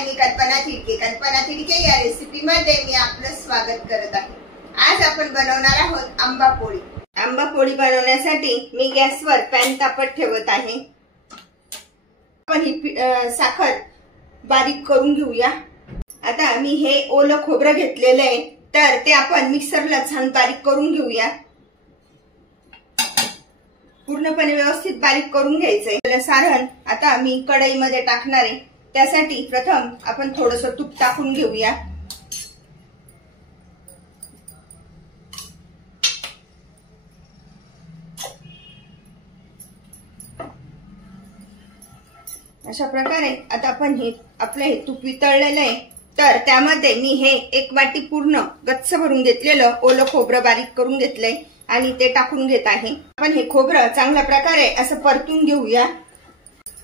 आहे, मी कल्पना तिडके. कल्पना तिडके या रेसिपी मध्ये मी आपलं स्वागत करत आहे. आज आपण बनवणार आहोत आंबा पोळी. आंबा पोळी बनवण्यासाठी मी गॅसवर पॅन तापत ठेवत आहे. आपण ही साखर बारीक करून घेऊया. आता मी हे ओलं खोबरं घेतलेलं आहे, तर ते आपण मिक्सरला छान बारीक करून घेऊया. पूर्णपणे व्यवस्थित बारीक करून घ्यायचंय. सारण आता मी कढईमध्ये टाकणार आहे. त्यासाठी प्रथम आपण थोडंसं तूप टाकून घेऊया. अशा प्रकारे आता आपण आपलं हे तूप वितळलेलं आहे, तर त्यामध्ये मी हे एक वाटी पूर्ण गच्च भरून घेतलेलं ओलं खोबरं बारीक करून घेतलंय आणि ते टाकून घेत आहे. आपण हे खोबरं चांगल्या प्रकारे असं परतून घेऊया.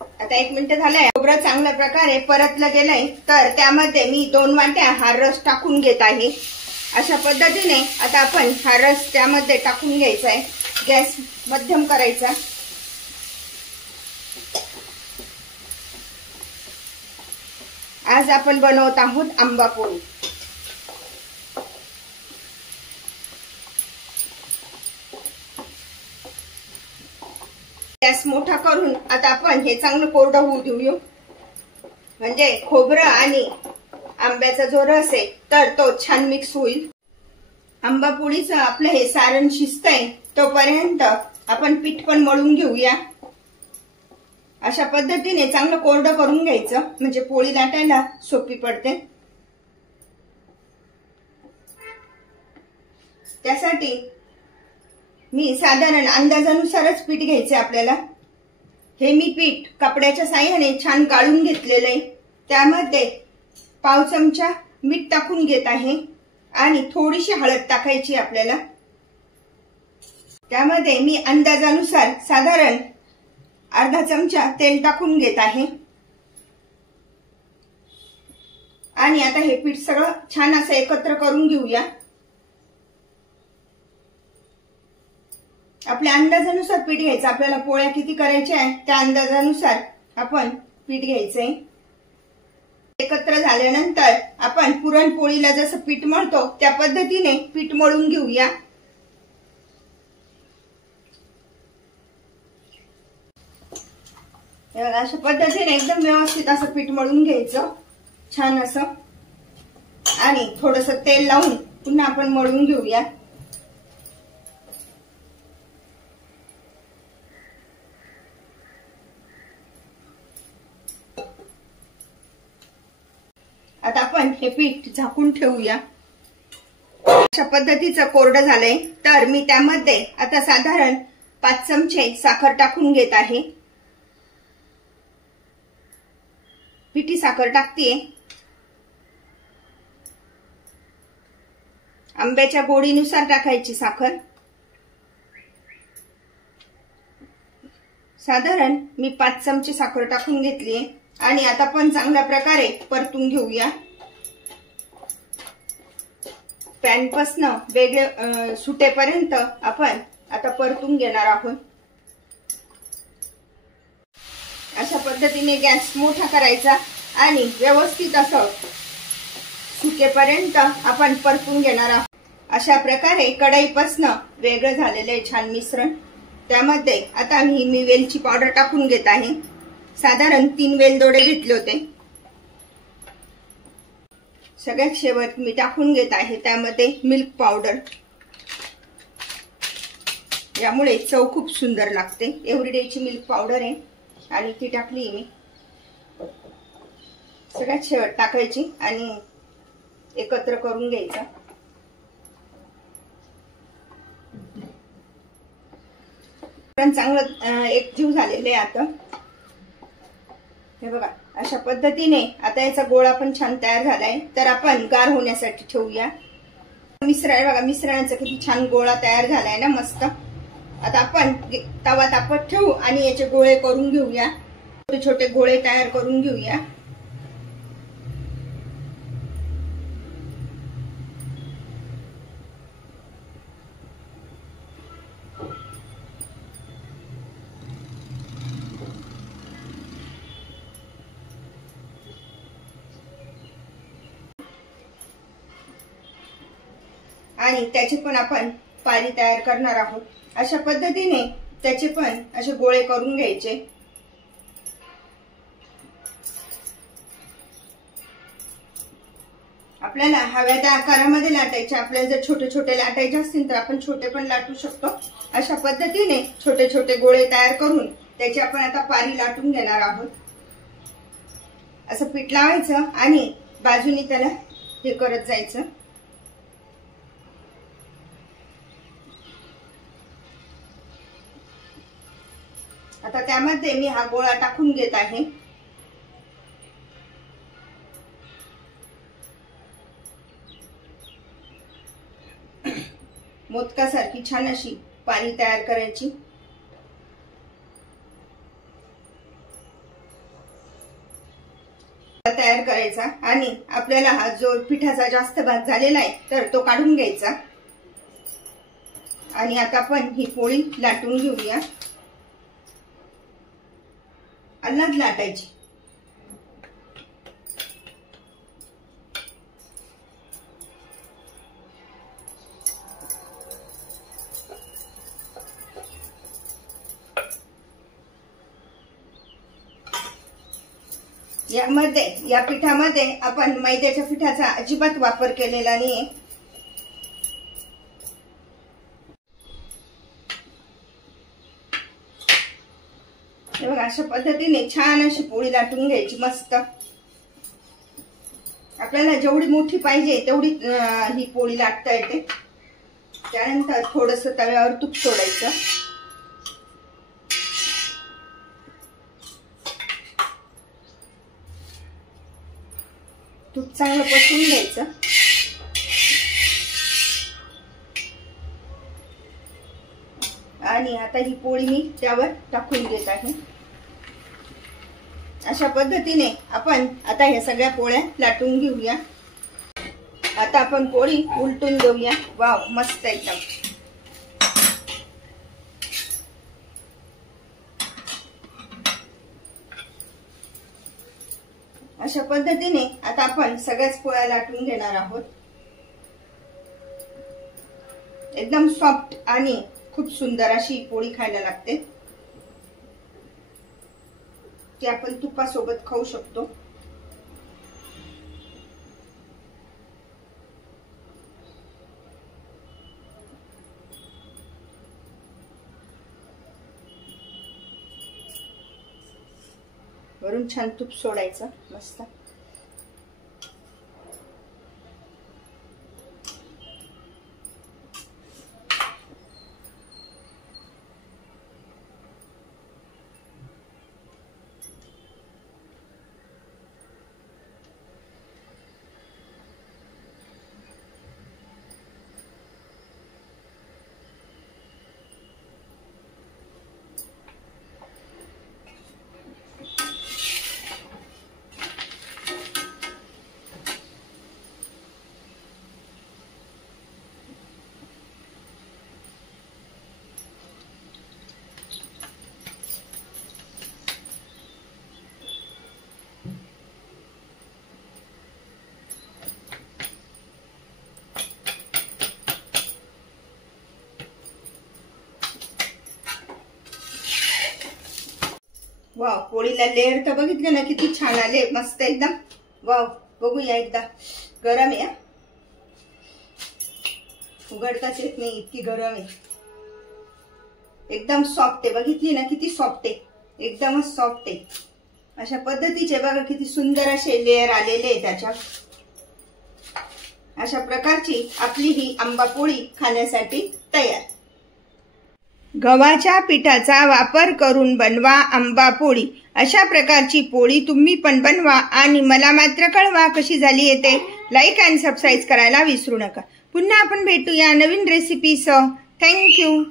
आता 1 मिनिट झालंय. खोबरं चांगल्या प्रकारे परतलं गेलंय, तर त्यामध्ये मी 2 वाट्या हा रस टाकून घेत आहे. अशा पद्धतीने आता आपण हा रस त्यामध्ये टाकून घ्यायचा आहे. गॅस मध्यम करायचा. आज आपण बनवत आहोत आंबा पोळी. गॅस मोठा करून आता आपण हे चांगलं कोरडं होऊ देऊया. म्हणजे खोबरं आणि आंब्याचा जो रस आहे तर तो छान मिक्स होईल. आंबा पोळीचं आपलं हे सारण शिजतंय तोपर्यंत आपण पीठ पण मळून घेऊया. अशा पद्धतीने चांगलं कोरडं करून घ्यायचं, म्हणजे पोळी लाटायला सोपी पडते. त्यासाठी मी साधारण अंदाजानुसारच पीठ घ्यायचे आपल्याला. हे मी पीठ कपड्याच्या साह्याने छान गाळून घेतलेलं आहे. त्यामध्ये पाव चमचा मीठ टाकून घेत आहे आणि थोडीशी हळद टाकायची आपल्याला. त्यामध्ये मी अंदाजानुसार साधारण अर्धा चमचा तेल टाकून घेत आहे. आणि आता हे पीठ सगळं छान असं एकत्र करून घेऊया. आपल्या अंदाजानुसार पीठ घ्यायचं. आपल्याला पोळ्या किती करायच्या आहेत त्या अंदाजानुसार आपण पीठ घ्यायचंय. एकत्र झाल्यानंतर आपण पुरणपोळीला जसं पीठ मळतो त्या पद्धतीने पीठ मळून घेऊया. अशा पद्धतीने एकदम व्यवस्थित असं पीठ मळून घ्यायचं छान असं. आणि थोडंसं तेल लावून पुन्हा आपण मळून घेऊया. आता आपण हे पीठ झाकून ठेवूया. अशा पद्धतीचं कोरडं झालंय, तर मी त्यामध्ये आता साधारण 5 चमचे साखर टाकून घेत आहे. पिठी साखर टाकतीये. आंब्याच्या गोडीनुसार टाकायची साखर. साधारण मी 5 चमचे साखर टाकून घेतलीये आणि आता पण चांगल्या प्रकारे परतून घेऊया. पॅन पासनं वेगळे सुटेपर्यंत आपण आता परतून घेणार आहोत. अशा पद्धतीने गॅस मोठा करायचा आणि व्यवस्थित असं सुकेपर्यंत आपण परतून घेणार आहोत. अशा प्रकारे कढईपासनं वेगळं झालेलं आहे छान मिश्रण. त्यामध्ये आता मी वेलची पावडर टाकून घेत आहे. साधारण 3 वेलदोडे घेतले होते. सगळ्यात शेवट मी टाकून घेत आहे त्यामध्ये मिल्क पावडर. यामुळे चव खूप सुंदर लागते. एव्हरीडेची मिल्क पावडर आहे आणि ती टाकली मी. सगळ्यात शेवट टाकायची आणि एकत्र करून घ्यायचं. चांगलं एकजीव झालेले आता. हे बघा अशा पद्धतीने आता याचा गोळा पण छान तयार झालाय. तर आपण गार होण्यासाठी ठेवूया. मिश्रण बघा, मिश्रणाचा किती छान गोळा तयार झालाय ना, मस्त. आता आपण तवा तापत ठेवू आणि याचे गोळे करून घेऊया. छोटे छोटे गोळे तयार करून घेऊया. आणि त्याचे पण आपण पारी तयार करणार आहोत। अशा पद्धतीने त्याचे पण असे गोळे करून घ्यायचे। आपल्याला हव्या त्या आकारामध्ये लाटायचे। आपल्याला जर छोटे छोटे लाटायचे असतील तर आपण छोटे पण लाटू शकतो। अशा पद्धतीने छोटे छोटे गोळे तयार करून त्याची आपण आता पारी लाटून घेणार आहोत। असं पीठ लावायचं आणि बाजूनी त्याला हे करत जायचं। आता त्यामध्ये मी हा गोळा टाकून घेत आहे। मोदकासारखी छान अशी पारी तयार करायची। तयार करायचा आणि आपल्याला हा जो पिठाचा जास्त भाग झालेला आहे तर तो काढून घ्यायचा आणि आता आपण ही पोळी लाटून घेऊया। अलग लाटायची। या पिठामध्ये आपण मैद्याच्या पिठाचा अजिबात वापर केलेला नाहीये। हे बघा अशा पद्धतीने छान अशी पोळी लाटून घ्यायची मस्त। आपल्याला जेवढी मोठी पाहिजे तेवढी ही पोळी लाटता येते। त्यानंतर थोडंसं तव्यावर तूप सोडायचं। तूप चांगलं पसरून घ्यायचं आणि आता ही पोळी मी त्यावर टाकून घेत आहे। अशा पद्धतीने आपण आता ह्या सगळ्या पोळ्या लाटून घेऊया। आता आपण पोळी उलटून देऊया। वाव मस्त एकदम। अशा पद्धतीने आता आपण सगळ्याच पोळ्या लाटून घेणार आहोत। एकदम सॉफ्ट आणि खूप सुंदर अशी पोळी खायला लागते। ती आपण तुपासोबत खाऊ शकतो। वरून छान तूप सोडायचं मस्त। वाव पोळीला लेअर तर बघितले ना किती छान आले मस्त एकदम। वाव बघूया एकदा। गरम आहे, उघडताच येत नाही इतकी गरम आहे। एकदम सॉफ्ट आहे, बघितली ना किती सॉफ्ट आहे, एकदमच सॉफ्ट आहे। अशा पद्धतीचे बघा किती सुंदर असे लेअर आलेले आहे त्याच्यात। अशा प्रकारची आपली ही आंबा पोळी खाण्यासाठी तयार। गव्हाच्या पिठाचा वापर करून बनवा आंबा पोळी। अशा प्रकारची पोळी तुम्ही पण बनवा आणि मला मात्र कळवा कशी झाली ते। लाईक आणि सबस्क्राईब करायला विसरू नका। पुन्हा आपण भेटूया नवीन रेसिपीसह। थँक्यू।